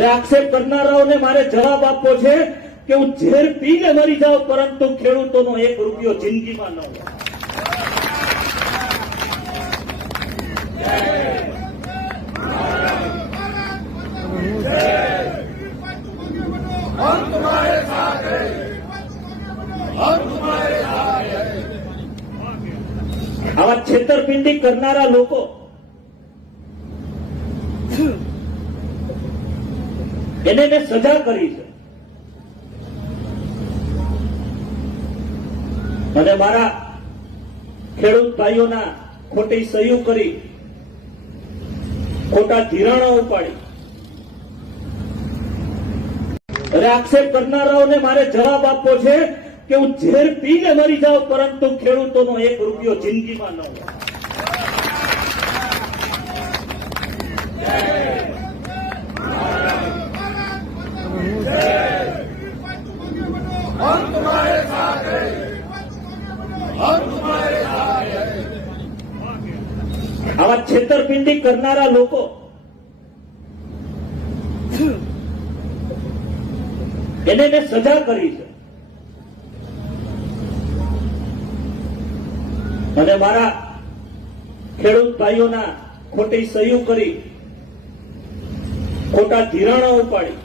અને આક્ષેપ કરનારાઓને મારે જવાબ આપવો છે કે હું ઝેર પીને મરી જાઉં, પરંતુ ખેડૂતોનો એક રૂપિયો જિંદગીમાં ન આવા છેતરપિંડી કરનારા લોકો એને મેં સજા કરી છે. અને મારા ખેડૂત ભાઈઓના ખોટી સહીઓ કરી, ખોટા ધિરાણો ઉપાડી. અને આક્ષેપ કરનારાઓને મારે જવાબ આપવો છે કે હું ઝેર પીને મરી જાઉં, પરંતુ ખેડૂતોનો એક રૂપિયો જિંદગીમાં ન હોય. આવા છેતરપિંડી કરનારા લોકો. એને મેં સજા કરી છે. અને મારા ખેડૂત ભાઈઓના ખોટી સહયોગ કરી, ખોટા ધિરાણો ઉપાડી.